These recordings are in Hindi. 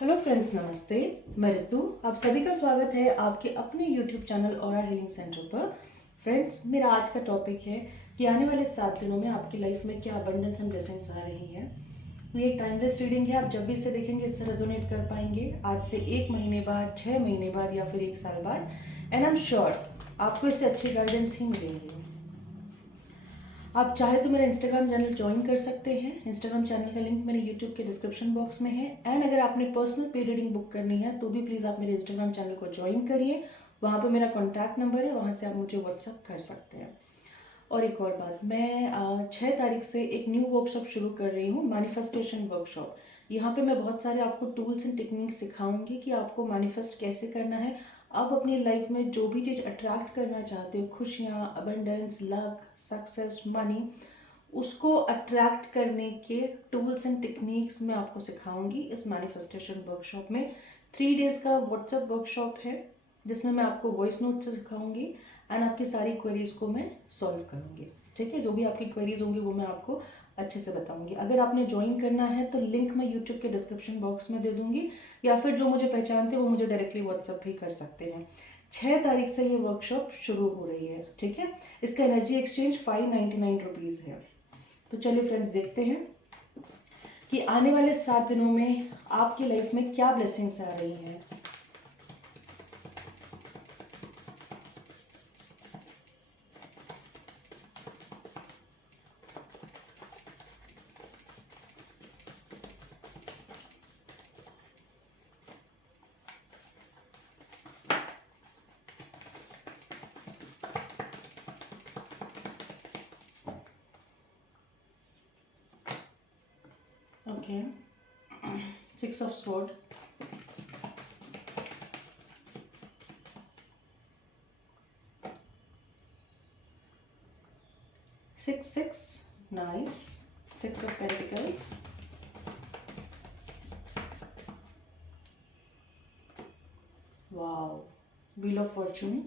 हेलो फ्रेंड्स, नमस्ते। मैं रितु। आप सभी का स्वागत है आपके अपने YouTube channel aura healing centre पर। फ्रेंड्स, मेरा आज का टॉपिक है कि आने वाले 7 दिनों में आपकी लाइफ में क्या अबंडेंस एंड ब्लेसिंग्स आ रही हैं। ये एक टाइमलेस रीडिंग है। आप जब भी इसे देखेंगे इससे रेजोनेट कर पाएंगे, आज से 1 महीने बाद, 6 महीने बाद या फिर 1 साल बाद। एंड आई एम श्योर आपको इससे अच्छी गाइडेंस ही मिलेंगी। आप चाहे तो मेरा इंस्टाग्राम चैनल ज्वाइन कर सकते हैं। इंस्टाग्राम चैनल का लिंक मेरे यूट्यूब के डिस्क्रिप्शन बॉक्स में है। एंड अगर आपने पर्सनल पेड रीडिंग बुक करनी है तो भी प्लीज़ आप मेरे इंस्टाग्राम चैनल को ज्वाइन करिए। वहाँ पे मेरा कॉन्टैक्ट नंबर है, वहाँ से आप मुझे व्हाट्सअप कर सकते हैं। और एक और बात, मैं 6 तारीख से एक न्यू वर्कशॉप शुरू कर रही हूँ, मैनिफेस्टेशन वर्कशॉप। यहाँ पे मैं बहुत सारे आपको टूल्स एंड टेक्निक सिखाऊंगी कि आपको मैनिफेस्ट कैसे करना है। आप अपनी लाइफ में जो भी चीज़ अट्रैक्ट करना चाहते हो, खुशियाँ, अबंडेंस, लक, सक्सेस, मनी, उसको अट्रैक्ट करने के टूल्स एंड टेक्निक्स मैं आपको सिखाऊंगी इस मैनिफेस्टेशन वर्कशॉप में। 3 डेज का व्हाट्सएप वर्कशॉप है जिसमें मैं आपको वॉइस नोट से सिखाऊंगी एंड आपकी सारी क्वेरीज को मैं सॉल्व करूंगी। ठीक है, जो भी आपकी क्वेरीज होंगी वो मैं आपको अच्छे से बताऊंगी। अगर आपने ज्वाइन करना है तो लिंक मैं यूट्यूब के डिस्क्रिप्शन बॉक्स में दे दूंगी, या फिर जो मुझे पहचानते हैं वो मुझे डायरेक्टली व्हाट्सअप भी कर सकते हैं। 6 तारीख से ये वर्कशॉप शुरू हो रही है। ठीक है, इसका एनर्जी एक्सचेंज 599 रुपीज़ है। तो चलिए फ्रेंड्स, देखते हैं कि आने वाले 7 दिनों में आपकी लाइफ में क्या ब्लेसिंग्स आ रही हैं। Okay, 6 of sword, 6 6, nice. 6 of pentacles, wow. Wheel of Fortune,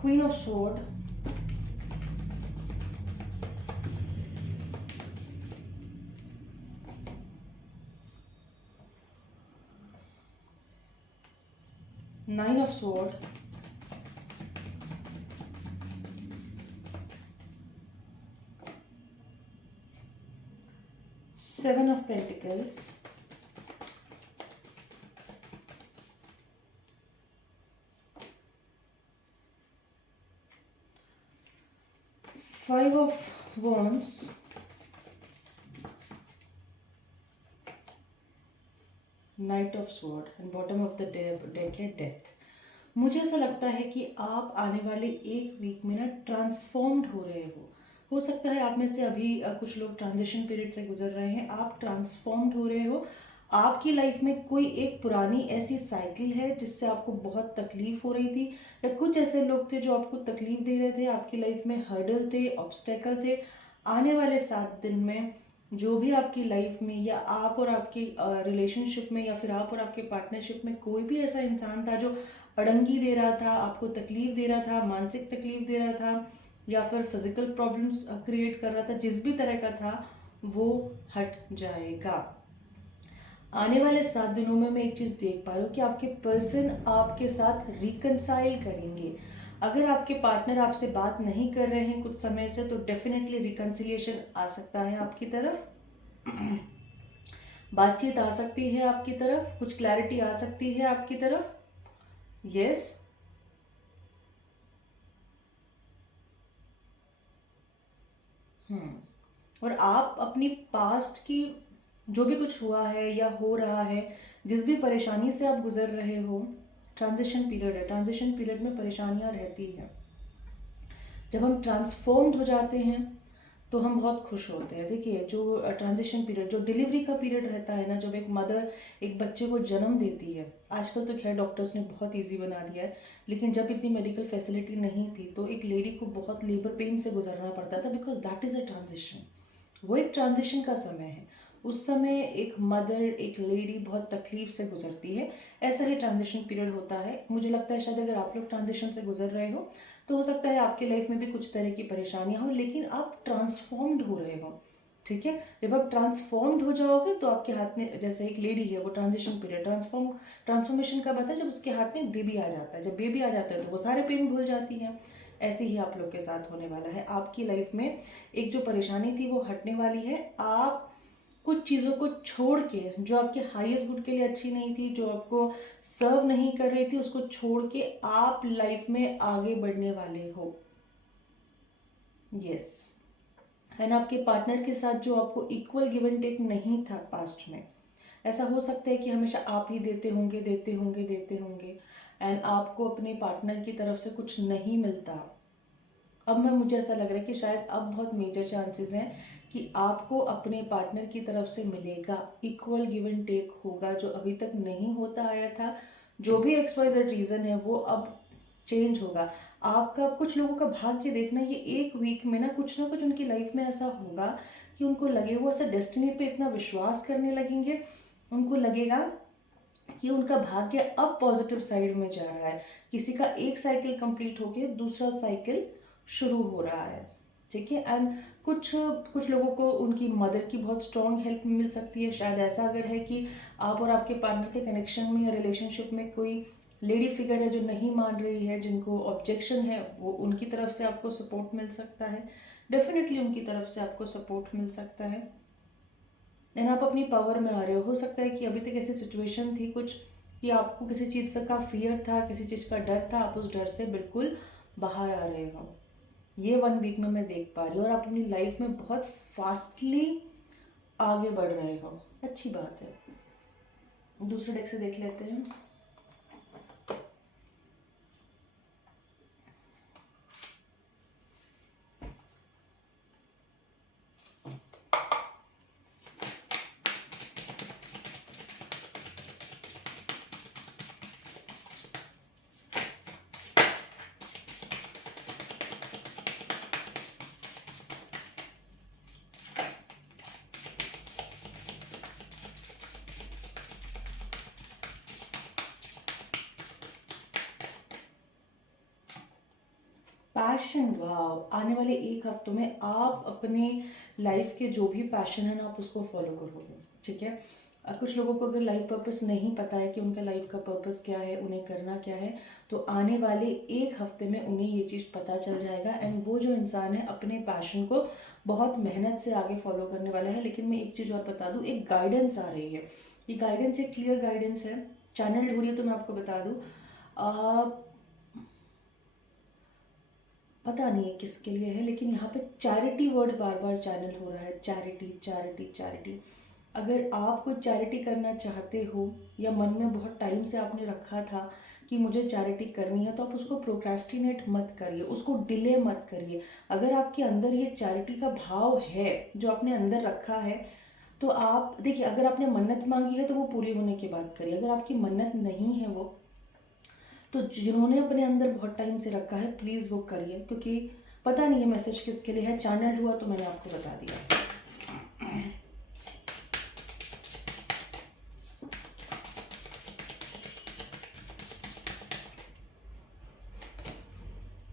queen of sword, nine of sword, 7 of pentacles, 5 of wands, night of sword and bottom of the deck है डेथ। मुझे ऐसा लगता है कि आप आने वाले 1 वीक में ना ट्रांसफॉर्म्ड हो रहे हो सकता है आप में से अभी कुछ लोग ट्रांजिशन पीरियड से गुजर रहे हैं। आप ट्रांसफॉर्म्ड हो रहे हो। आपकी लाइफ में कोई एक पुरानी ऐसी साइकिल है जिससे आपको बहुत तकलीफ हो रही थी, या कुछ ऐसे लोग थे जो आपको तकलीफ दे रहे थे, आपकी लाइफ में हर्डल थे, ऑब्स्टेकल थे। आने वाले 7 दिन में जो भी आपकी लाइफ में, या आप और आपकी रिलेशनशिप में, या फिर आप और आपके पार्टनरशिप में कोई भी ऐसा इंसान था जो अड़ंगी दे रहा था, आपको तकलीफ दे रहा था, मानसिक तकलीफ दे रहा था, या फिर फिजिकल प्रॉब्लम्स क्रिएट कर रहा था, जिस भी तरह का था, वो हट जाएगा। आने वाले 7 दिनों में मैं एक चीज़ देख पा रही हूँ कि आपके पर्सन आपके साथ रिकनसाइल करेंगे। अगर आपके पार्टनर आपसे बात नहीं कर रहे हैं कुछ समय से, तो डेफिनेटली रिकन्सिलिएशन आ सकता है आपकी तरफ। बातचीत आ सकती है आपकी तरफ, कुछ क्लैरिटी आ सकती है आपकी तरफ। यस। और आप अपनी पास्ट की जो भी कुछ हुआ है या हो रहा है, जिस भी परेशानी से आप गुजर रहे हो, ट्रांजिशन पीरियड है। ट्रांजिशन पीरियड में परेशानियां रहती हैं। जब हम ट्रांसफॉर्म्ड हो जाते हैं तो हम बहुत खुश होते हैं। देखिए, जो ट्रांजिशन पीरियड, जो डिलीवरी का पीरियड रहता है ना, जब एक मदर एक बच्चे को जन्म देती है, आजकल तो खैर डॉक्टर्स ने बहुत इजी बना दिया है, लेकिन जब इतनी मेडिकल फैसिलिटी नहीं थी तो एक लेडी को बहुत लेबर पेन से गुजरना पड़ता था, because that is a transition. वो एक ट्रांजिशन का समय है। उस समय एक मदर, एक लेडी बहुत तकलीफ से गुजरती है। ऐसा ही ट्रांजिशन पीरियड होता है। मुझे लगता है शायद अगर आप लोग ट्रांजिशन से गुजर रहे हो तो हो सकता है आपकी लाइफ में भी कुछ तरह की परेशानियां हो, लेकिन आप ट्रांसफॉर्म्ड हो रहे हो। ठीक है, जब आप ट्रांसफॉर्म्ड हो जाओगे तो आपके हाथ में, जैसे एक लेडी है वो ट्रांजिशन पीरियड, ट्रांसफॉर्मेशन कब आता है, जब उसके हाथ में बेबी आ जाता है। जब बेबी आ जाता है तो वो सारे पेन भूल जाती है। ऐसे ही आप लोग के साथ होने वाला है। आपकी लाइफ में एक जो परेशानी थी वो हटने वाली है। आप कुछ चीज़ों को छोड़ के, जो आपके हाईएस्ट गुड के लिए अच्छी नहीं थी, जो आपको सर्व नहीं कर रही थी, उसको छोड़ के आप लाइफ में आगे बढ़ने वाले हो। यस। एंड आपके पार्टनर के साथ जो आपको इक्वल गिव एंड टेक नहीं था पास्ट में, ऐसा हो सकता है कि हमेशा आप ही देते होंगे देते होंगे देते होंगे, एंड आपको अपने पार्टनर की तरफ से कुछ नहीं मिलता। अब मुझे ऐसा लग रहा है कि शायद अब बहुत मेजर चांसेस हैं कि आपको अपने पार्टनर की तरफ से मिलेगा, इक्वल गिव एंड टेक होगा, जो अभी तक नहीं होता आया था। जो भी XYZ रीज़न है वो अब चेंज होगा। आपका, कुछ लोगों का भाग्य देखना, ये एक वीक में ना कुछ उनकी लाइफ में ऐसा होगा कि उनको लगे, वो ऐसा डेस्टिनी पे इतना विश्वास करने लगेंगे, उनको लगेगा कि उनका भाग्य अब पॉजिटिव साइड में जा रहा है। किसी का एक साइकिल कंप्लीट होके दूसरा साइकिल शुरू हो रहा है। ठीक है, एंड कुछ कुछ लोगों को उनकी मदर की बहुत स्ट्रॉन्ग हेल्प मिल सकती है। शायद ऐसा अगर है कि आप और आपके पार्टनर के कनेक्शन में या रिलेशनशिप में कोई लेडी फिगर है जो नहीं मान रही है, जिनको ऑब्जेक्शन है, वो उनकी तरफ से आपको सपोर्ट मिल सकता है। डेफिनेटली उनकी तरफ से आपको सपोर्ट मिल सकता है। एंड आप अपनी पावर में आ रहे हो सकता है कि अभी तक ऐसी सिचुएशन थी कुछ कि आपको किसी चीज़ से का फियर था, किसी चीज़ का डर था, आप उस डर से बिल्कुल बाहर आ रहे हो। ये 1 वीक में मैं देख पा रही हूँ, और आप अपनी लाइफ में बहुत फास्टली आगे बढ़ रहे हो। अच्छी बात है। दूसरे डेक से देख लेते हैं। पैशन, वाह! आने वाले 1 हफ्तों में आप अपने लाइफ के जो भी पैशन है ना, आप उसको फॉलो करोगे। ठीक है, कुछ लोगों को अगर लाइफ पर्पस नहीं पता है कि उनका लाइफ का पर्पस क्या है, उन्हें करना क्या है, तो आने वाले 1 हफ्ते में उन्हें ये चीज़ पता चल जाएगा। एंड वो जो इंसान है अपने पैशन को बहुत मेहनत से आगे फॉलो करने वाला है। लेकिन मैं एक चीज़ और बता दूँ, एक गाइडेंस आ रही है। ये गाइडेंस एक क्लियर गाइडेंस है, चैनल्ड हो रही है, तो मैं आपको बता दूँ, पता नहीं है किसके लिए है, लेकिन यहाँ पे चैरिटी वर्ड बार बार चैनल हो रहा है। Charity charity charity. अगर आप कोई चैरिटी करना चाहते हो, या मन में बहुत टाइम से आपने रखा था कि मुझे चैरिटी करनी है, तो आप उसको प्रोक्रेस्टिनेट मत करिए, उसको डिले मत करिए। अगर आपके अंदर ये चैरिटी का भाव है जो आपने अंदर रखा है, तो आप देखिए, अगर आपने मन्नत मांगी है तो वो पूरी होने के बाद करिए। अगर आपकी मन्नत नहीं है वो, तो जिन्होंने अपने अंदर बहुत टाइम से रखा है, प्लीज़ वो करिए, क्योंकि पता नहीं है मैसेज किसके लिए है। चैनल्ड हुआ तो मैंने आपको बता दिया।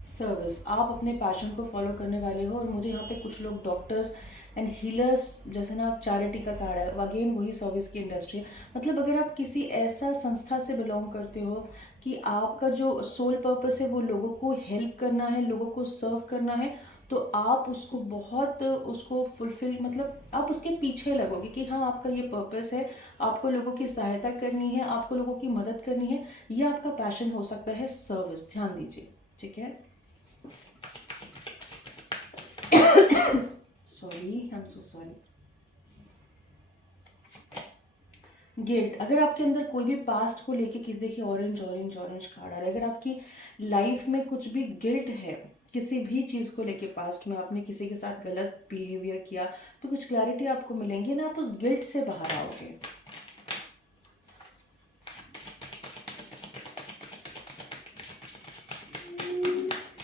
सर्विस, आप अपने पैशन को फॉलो करने वाले हो। और मुझे यहाँ पे कुछ लोग डॉक्टर्स एंड हीलर्स, जैसे ना आप चैरिटी का कार्ड है, अगेन वही सर्विस की इंडस्ट्री। मतलब अगर आप किसी ऐसा संस्था से बिलोंग करते हो कि आपका जो सोल पर्पस है वो लोगों को हेल्प करना है, लोगों को सर्व करना है, तो आप उसको बहुत, उसको फुलफिल, मतलब आप उसके पीछे लगोगे कि हाँ आपका ये पर्पस है, आपको लोगों की सहायता करनी है, आपको लोगों की मदद करनी है, ये आपका पैशन हो सकता है। सर्विस, ध्यान दीजिए। ठीक है, sorry, I am so sorry. Guilt, अगर आपके अंदर कोई भी पास्ट को लेके किसी, देखिए ऑरेंज ऑरेंज ऑरेंज कार्ड आ रहा है, अगर आपकी लाइफ में कुछ भी गिल्ट है किसी भी चीज़ को लेके, पास्ट में आपने किसी के साथ गलत बिहेवियर किया, तो कुछ क्लैरिटी आपको मिलेंगी ना, आप उस गिल्ट से बाहर आओगे।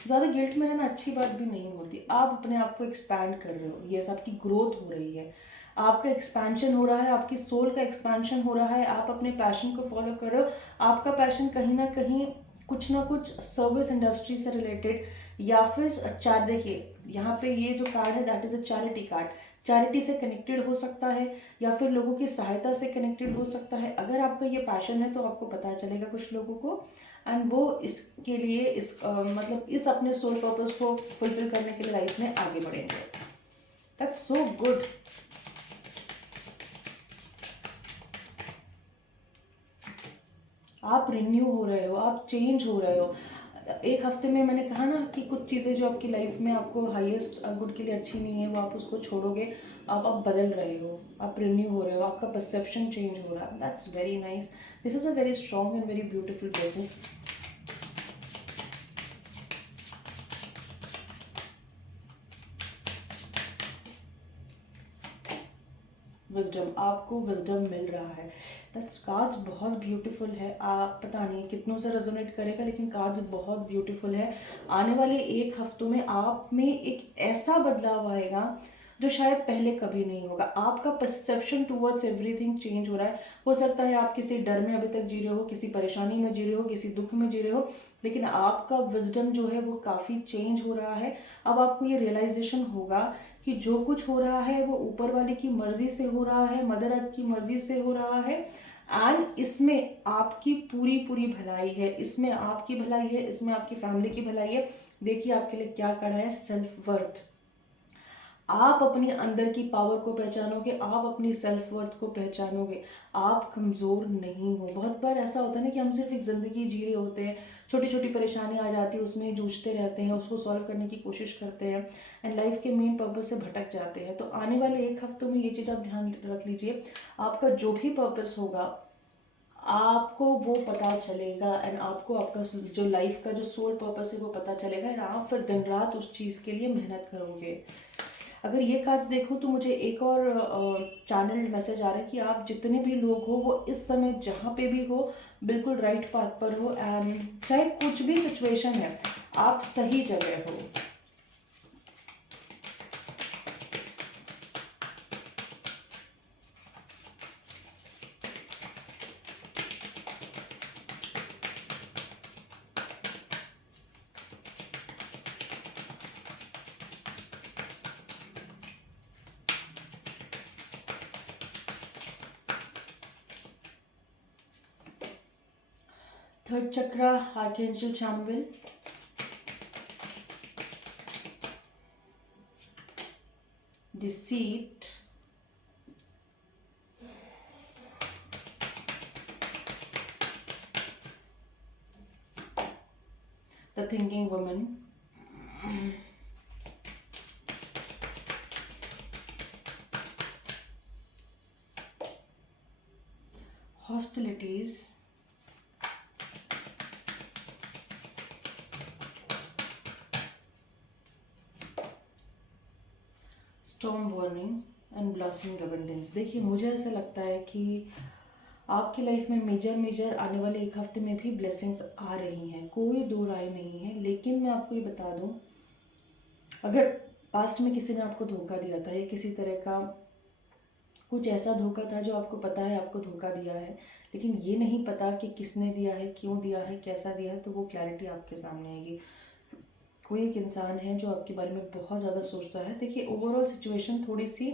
ज़्यादा गिल्ट में रहना अच्छी बात भी नहीं होती। आप अपने आप को एक्सपैंड कर रहे हो, ये आपकी ग्रोथ हो रही है, आपका एक्सपेंशन हो रहा है, आपकी सोल का एक्सपेंशन हो रहा है, आप अपने पैशन को फॉलो कर रहे हो। आपका पैशन कहीं ना कहीं कुछ ना कुछ सर्विस इंडस्ट्री से रिलेटेड, या फिर चार, देखिए यहाँ पे ये जो कार्ड है that is a charity card, charity से कनेक्टेड हो सकता है या फिर लोगों की सहायता से कनेक्टेड हो सकता है। अगर आपका ये पैशन है तो आपको पता चलेगा कुछ लोगों को, एंड वो इसके लिए मतलब इस अपने सोल पर्पस को फुलफिल करने के लिए लाइफ में आगे बढ़ेंगे। That's so good. आप रिन्यू हो रहे हो, आप चेंज हो रहे हो। एक हफ्ते में मैंने कहा ना कि कुछ चीज़ें जो आपकी लाइफ में आपको हाईएस्ट गुड के लिए अच्छी नहीं है वो आप उसको छोड़ोगे। आप बदल रहे हो, आप रिन्यू हो रहे हो, आपका परसेप्शन चेंज हो रहा है। That's very nice. This is a very strong and very beautiful blessing. Wisdom, आपको विजडम मिल रहा है। दैट्स कार्ड्स बहुत ब्यूटीफुल है। आप पता नहीं कितनों से रेजोनेट करेगा, लेकिन कार्ड्स बहुत ब्यूटीफुल है। आने वाले एक हफ्तों में आप में एक ऐसा बदलाव आएगा जो शायद पहले कभी नहीं होगा। आपका परसेप्शन टूवर्ड्स एवरीथिंग चेंज हो रहा है। हो सकता है आप किसी डर में अभी तक जी रहे हो, किसी परेशानी में जी रहे हो, किसी दुख में जी रहे हो, लेकिन आपका विजडम जो है वो काफ़ी चेंज हो रहा है। अब आपको ये रियलाइजेशन होगा कि जो कुछ हो रहा है वो ऊपर वाले की मर्जी से हो रहा है, मदर अर्थ की मर्जी से हो रहा है, एंड इसमें आपकी पूरी पूरी भलाई है, इसमें आपकी भलाई है, इसमें आपकी फैमिली की भलाई है। देखिए आपके लिए क्या कड़ा है, सेल्फ वर्थ। आप अपनी अंदर की पावर को पहचानोगे, आप अपनी सेल्फ वर्थ को पहचानोगे। आप कमज़ोर नहीं हो। बहुत बार ऐसा होता है ना कि हम सिर्फ एक ज़िंदगी जी रहे होते हैं, छोटी छोटी परेशानी आ जाती है, उसमें जूझते रहते हैं, उसको सॉल्व करने की कोशिश करते हैं, एंड लाइफ के मेन पर्पस से भटक जाते हैं। तो आने वाले एक हफ्तों में ये चीज़ आप ध्यान रख लीजिए, आपका जो भी पर्पस होगा आपको वो पता चलेगा, एंड आपको आपका जो लाइफ का जो सोल पर्पस है वो पता चलेगा, एंड आप फिर दिन रात उस चीज़ के लिए मेहनत करोगे। अगर ये कार्ड्स देखो तो मुझे एक और चैनल मैसेज आ रहा है कि आप जितने भी लोग हो वो इस समय जहाँ पे भी हो बिल्कुल राइट पाथ पर हो, एंड चाहे कुछ भी सिचुएशन है आप सही जगह हो। Third chakra, archangel Chamunda, deceit, the thinking woman, hostilities, storm warning and blossoming abundance. देखिए मुझे ऐसा लगता है कि आपकी लाइफ में मेजर आने वाले एक हफ्ते में भी ब्लेसिंग्स आ रही हैं, कोई दो राय नहीं है। लेकिन मैं आपको ये बता दूं, अगर पास्ट में किसी ने आपको धोखा दिया था या किसी तरह का कुछ ऐसा धोखा था जो आपको पता है आपको धोखा दिया है, लेकिन ये नहीं पता कि किसने दिया है, क्यों दिया है, कैसा दिया है, तो वो क्लैरिटी आपके सामने आएगी। कोई एक इंसान है जो आपके बारे में बहुत ज़्यादा सोचता है। देखिए ओवरऑल सिचुएशन थोड़ी सी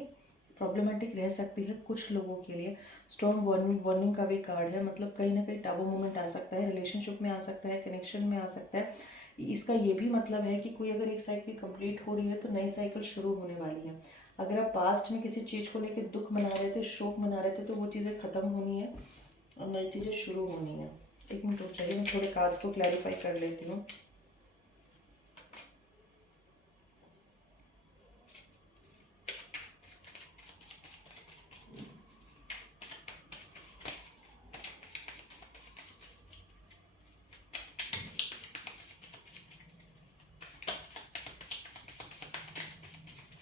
प्रॉब्लमेटिक रह सकती है कुछ लोगों के लिए। स्ट्रॉन्ग वार्निंग वार्निंग का भी कार्ड है, मतलब कहीं ना कहीं टाबू मोमेंट आ सकता है, रिलेशनशिप में आ सकता है, कनेक्शन में आ सकता है। इसका ये भी मतलब है कि कोई अगर एक साइकिल कंप्लीट हो रही है तो नई साइकिल शुरू होने वाली है। अगर आप पास्ट में किसी चीज़ को लेकर दुख मना रहे थे, शोक मना रहे थे, तो वो चीज़ें ख़त्म होनी है और नई चीज़ें शुरू होनी है। एक मिनट रुक जाइए, मैं थोड़े कार्ड्स को क्लैरिफाई कर लेती हूँ।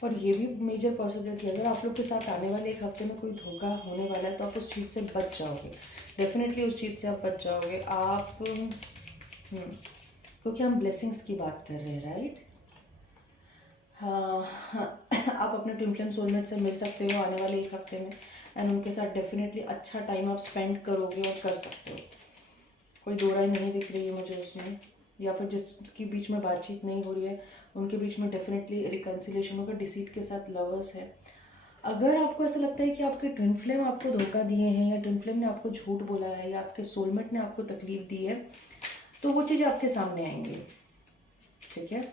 और ये भी मेजर पॉसिबिलिटी, अगर आप लोग के साथ आने वाले एक हफ्ते में कोई धोखा होने वाला है तो आप उस चीज़ से बच जाओगे। डेफिनेटली उस चीज़ से आप बच जाओगे। आप क्योंकि हम ब्लेसिंग्स की बात कर रहे हैं, राइट। हाँ हाँ आप अपने ट्विन फ्लेम सोलमेट से मिल सकते हो आने वाले एक हफ्ते में, एंड उनके साथ डेफिनेटली अच्छा टाइम आप स्पेंड करोगे और कर सकते हो। कोई दो राय नहीं दिख रही है मुझे उसमें, या फिर जिसकी बीच में बातचीत नहीं हो रही है उनके बीच में डेफिनेटली रिकन्सिलेशन होगा। डिसीट के साथ लवर्स है। अगर आपको ऐसा लगता है कि आपके ट्विन फ्लेम आपको धोखा दिए हैं, या ट्विन फ्लेम ने आपको झूठ बोला है, या आपके सोलमेट ने आपको तकलीफ दी है, तो वो चीज़ें आपके सामने आएंगी। ठीक है,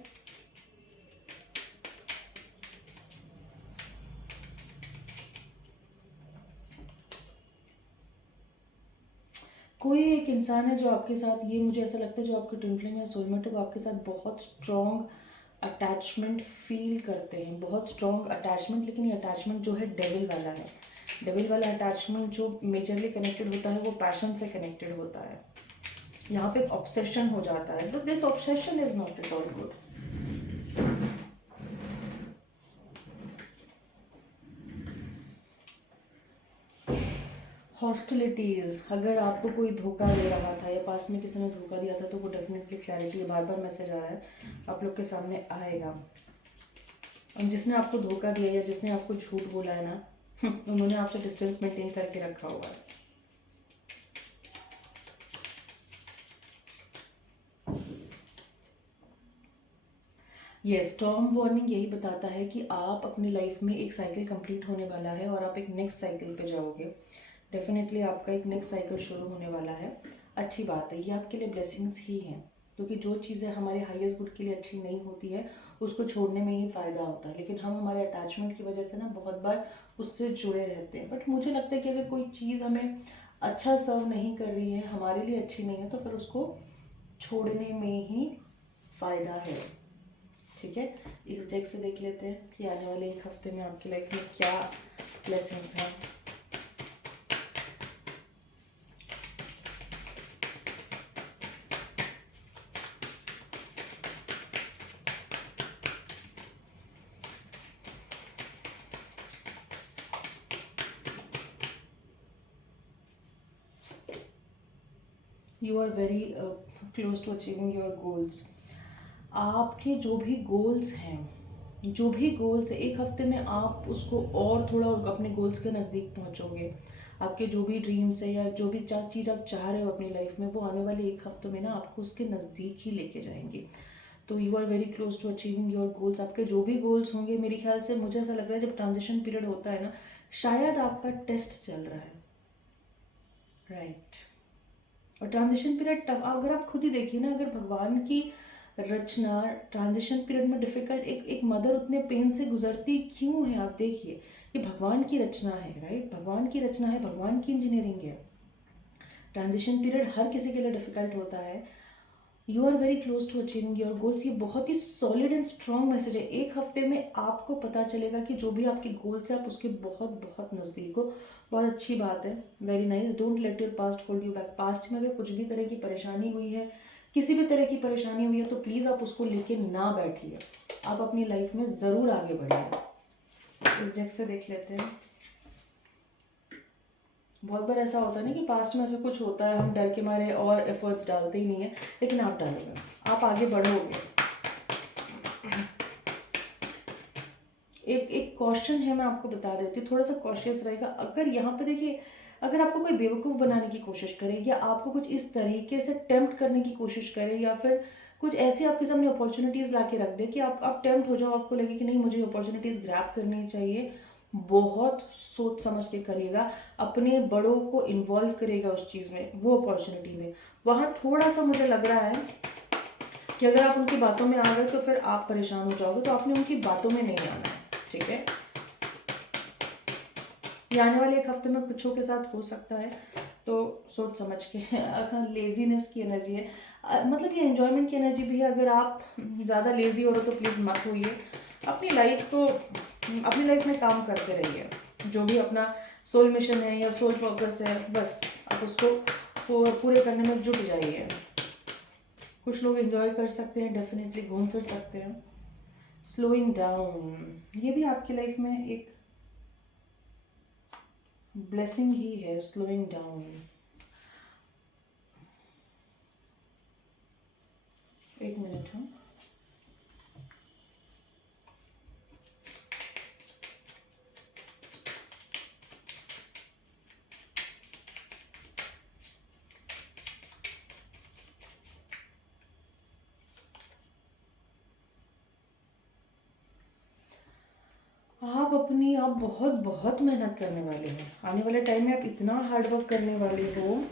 कोई एक इंसान है जो आपके साथ, ये मुझे ऐसा लगता है जो आपके ट्विन फ्लेम या सोलमेट है वो आपके साथ बहुत स्ट्रॉन्ग अटैचमेंट फील करते हैं, बहुत स्ट्रॉन्ग अटैचमेंट। लेकिन ये अटैचमेंट जो है डेविल वाला है। डेविल वाला अटैचमेंट जो मेजरली कनेक्टेड होता है वो पैशन से कनेक्टेड होता है। यहाँ पे ऑब्सेशन हो जाता है, तो this obsession is not at all good. Hostilities, अगर आपको कोई धोखा दे रहा था या पास में किसी ने धोखा दिया था तो वो डेफिनेटली क्लैरिटी, बार बार मैसेज आ रहा है आप लोग के सामने आएगा। और जिसने आपको धोखा दिया या जिसने आपको झूठ बोला है ना, उन्होंने आपसे डिस्टेंस मेंटेन करके रखा हुआ है। ये स्टॉर्म वार्निंग यही बताता है कि आप अपनी लाइफ में एक साइकिल कंप्लीट होने वाला है और आप एक नेक्स्ट साइकिल पे जाओगे। डेफिनेटली आपका एक नेक्स्ट साइकिल शुरू होने वाला है। अच्छी बात है, ये आपके लिए ब्लेसिंग्स ही हैं, क्योंकि जो चीज़ें हमारे हाईएस्ट गुड के लिए अच्छी नहीं होती है उसको छोड़ने में ही फ़ायदा होता है। लेकिन हम हमारे अटैचमेंट की वजह से ना बहुत बार उससे जुड़े रहते हैं। बट मुझे लगता है कि अगर कोई चीज़ हमें अच्छा सर्व नहीं कर रही है, हमारे लिए अच्छी नहीं है, तो फिर उसको छोड़ने में ही फ़ायदा है। ठीक है, इस डेक से देख लेते हैं कि आने वाले एक हफ्ते में आपकी लाइफ में क्या ब्लेसिंग्स हैं। You are very close to achieving your goals. आपके जो भी गोल्स हैं, जो भी गोल्स है, एक हफ्ते में आप उसको और थोड़ा अपने गोल्स के नज़दीक पहुंचोगे। आपके जो भी ड्रीम्स है या जो भी चीज़ आप चाह रहे हो अपनी लाइफ में, वो आने वाले एक हफ्ते में ना आपको उसके नज़दीक ही लेके जाएंगे। तो you are very close to achieving your goals. आपके जो भी गोल्स होंगे, मेरे ख्याल से मुझे ऐसा लग रहा है जब ट्रांजिशन पीरियड होता है ना, शायद आपका टेस्ट चल रहा है, राइट। और ट्रांजिशन पीरियड तब, अगर आप खुद ही देखिए ना, अगर भगवान की रचना ट्रांजिशन पीरियड में डिफिकल्ट, एक मदर उतने पेन से गुजरती क्यों है, आप देखिए। ये भगवान की रचना है, राइट, भगवान की रचना है, भगवान की इंजीनियरिंग है। ट्रांजिशन पीरियड हर किसी के लिए डिफिकल्ट होता है। You are very close to achieving your goals. ये बहुत ही सॉलिड एंड स्ट्रॉन्ग मैसेज है। एक हफ्ते में आपको पता चलेगा कि जो भी आपके गोल्स है आप उसके बहुत बहुत नज़दीक हो। बहुत अच्छी बात है, very nice. Don't let your past hold you back. Past में अगर कुछ भी तरह की परेशानी हुई है, किसी भी तरह की परेशानी हुई है, तो प्लीज़ आप उसको लेके ना बैठिए, आप अपनी लाइफ में ज़रूर आगे बढ़िए। इस डेक से देख लेते हैं। बहुत बार ऐसा होता है ना कि पास्ट में ऐसा कुछ होता है, हम डर के मारे और एफर्ट्स डालते ही नहीं है, लेकिन आप डालोगे, आप आगे बढ़ोगे। एक क्वेश्चन है, मैं आपको बता देती हूँ, थोड़ा सा कॉशियस रहेगा। अगर यहाँ पे देखिए, अगर आपको कोई बेवकूफ़ बनाने की कोशिश करे या आपको कुछ इस तरीके से टेम्प्ट करने की कोशिश करे, या फिर कुछ ऐसी आपके सामने अपॉर्चुनिटीज़ ला के रख दे कि आप टेम्प्ट हो जाओ, आपको लगे कि नहीं मुझे अपॉर्चुनिटीज़ ग्रैब करनी चाहिए, बहुत सोच समझ के करिएगा, अपने बड़ों को इन्वॉल्व करेगा उस चीज़ में, वो अपॉर्चुनिटी में। वहाँ थोड़ा सा मुझे लग रहा है कि अगर आप उनकी बातों में आ गए तो फिर आप परेशान हो जाओगे, तो आपने उनकी बातों में नहीं आना है। ठीक है, ये आने वाले एक हफ्ते में कुछों के साथ हो सकता है, तो सोच समझ के। लेजीनेस की एनर्जी है, मतलब ये एंजॉयमेंट की एनर्जी भी है। अगर आप ज़्यादा लेजी हो रहे हो तो प्लीज़ मत होइए, अपनी लाइफ में काम करते रहिए। जो भी अपना सोल मिशन है या सोल पर्पस है, बस आप उसको पूरे करने में जुट जाइए। कुछ लोग एंजॉय कर सकते हैं, डेफिनेटली घूम फिर सकते हैं। स्लोइंग डाउन, ये भी आपकी लाइफ में एक ब्लेसिंग ही है, स्लोइंग डाउन। एक मिनट, हाँ, आप बहुत बहुत मेहनत करने वाले हो। आने वाले टाइम में आप इतना हार्ड वर्क करने वाले हो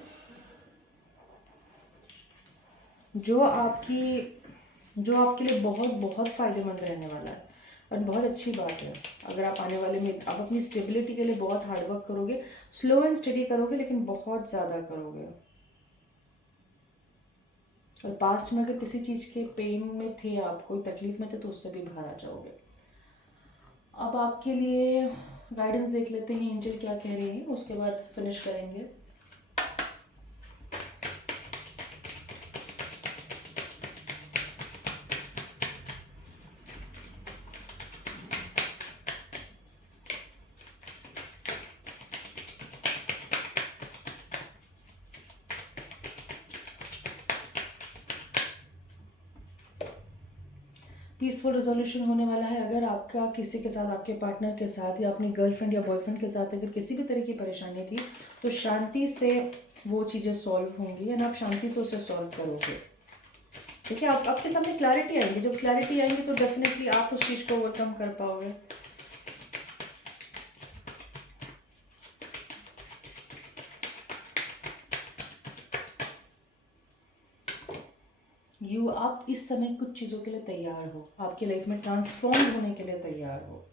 जो आपके लिए बहुत बहुत फ़ायदेमंद रहने वाला है, और बहुत अच्छी बात है। अगर आप आने वाले में आप अपनी स्टेबिलिटी के लिए बहुत हार्ड वर्क करोगे, स्लो एंड स्टडी करोगे, लेकिन बहुत ज़्यादा करोगे। और पास्ट में अगर किसी चीज़ के पेन में थे, आप कोई तकलीफ में थे, तो उससे भी बाहर आ जाओगे। अब आपके लिए गाइडेंस देख लेते हैं, एंजल क्या कह रही है, उसके बाद फिनिश करेंगे। पीसफुल रिजोल्यूशन होने वाला है। अगर आपका किसी के साथ, आपके पार्टनर के साथ या अपनी गर्लफ्रेंड या बॉयफ्रेंड के साथ अगर किसी भी तरह की परेशानी थी, तो शांति से वो चीज़ें सॉल्व होंगी, एंड आप शांति से उसे सॉल्व करोगे। ठीक है, आप आपके सामने क्लैरिटी आएंगी। जब क्लैरिटी आएंगी तो डेफिनेटली आप उस चीज़ को ओवरकम कर पाओगे। आप इस समय कुछ चीज़ों के लिए तैयार हो, आपकी लाइफ में ट्रांसफॉर्म होने के लिए तैयार हो।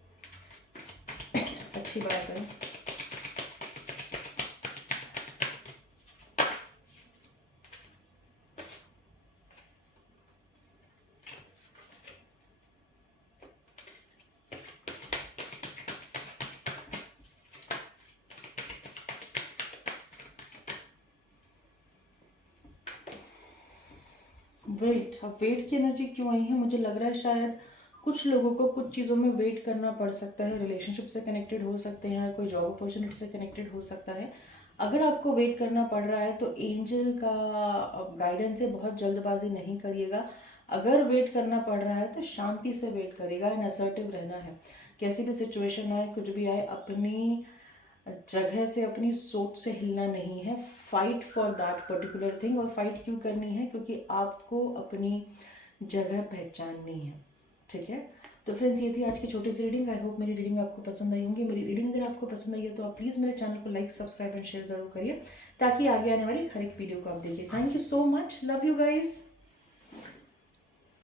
अच्छी बात है। अब वेट की एनर्जी क्यों आई है? मुझे लग रहा है शायद कुछ लोगों को कुछ चीज़ों में वेट करना पड़ सकता है। रिलेशनशिप से कनेक्टेड हो सकते हैं, कोई जॉब अपॉर्चुनिटी से कनेक्टेड हो सकता है। अगर आपको वेट करना पड़ रहा है तो एंजल का गाइडेंस है, बहुत जल्दबाजी नहीं करिएगा। अगर वेट करना पड़ रहा है तो शांति से वेट करिएगा, एंड असर्टिव रहना है। कैसी भी सिचुएशन आए, कुछ भी आए, अपनी जगह से, अपनी सोच से हिलना नहीं है। Fight for that particular thing. और फाइट क्यों करनी है? क्योंकि आपको अपनी जगह पहचाननी है। ठीक है, तो फ्रेंड्स, ये थी आज की छोटी सी रीडिंग। आई होप मेरी रीडिंग आपको पसंद आई होंगी। मेरी रीडिंग अगर आपको पसंद आई है तो आप प्लीज़ मेरे चैनल को लाइक, सब्सक्राइब एंड शेयर ज़रूर करिए, ताकि आगे आने वाली हर एक वीडियो को आप देखिए। Thank you so much, love you guys.